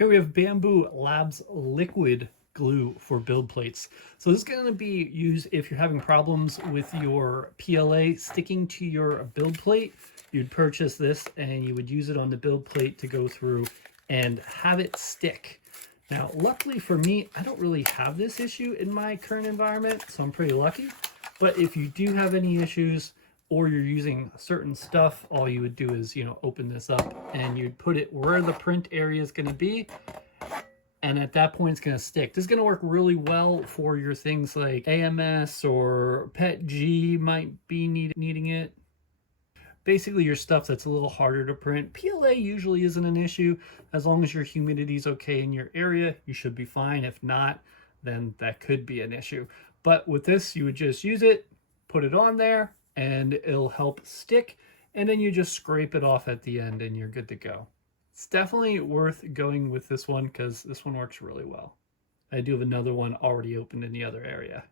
Here we have Bambu Labs liquid glue for build plates. So this is going to be used if you're having problems with your PLA sticking to your build plate. You'd purchase this and you would use it on the build plate to go through and have it stick. Now, luckily for me, I don't really have this issue in my current environment, so I'm pretty lucky. But if you do have any issues, or you're using certain stuff, all you would do is, open this up and you'd put it where the print area is going to be. And at that point, it's going to stick. This is going to work really well for your things like AMS or PETG might be needing it. Basically, your stuff that's a little harder to print. PLA usually isn't an issue. As long as your humidity is okay in your area, you should be fine. If not, then that could be an issue. But with this, you would just use it, put it on there, and it'll help stick, and then you just scrape it off at the end and you're good to go. It's definitely worth going with this one because this one works really well. I do have another one already opened in the other area.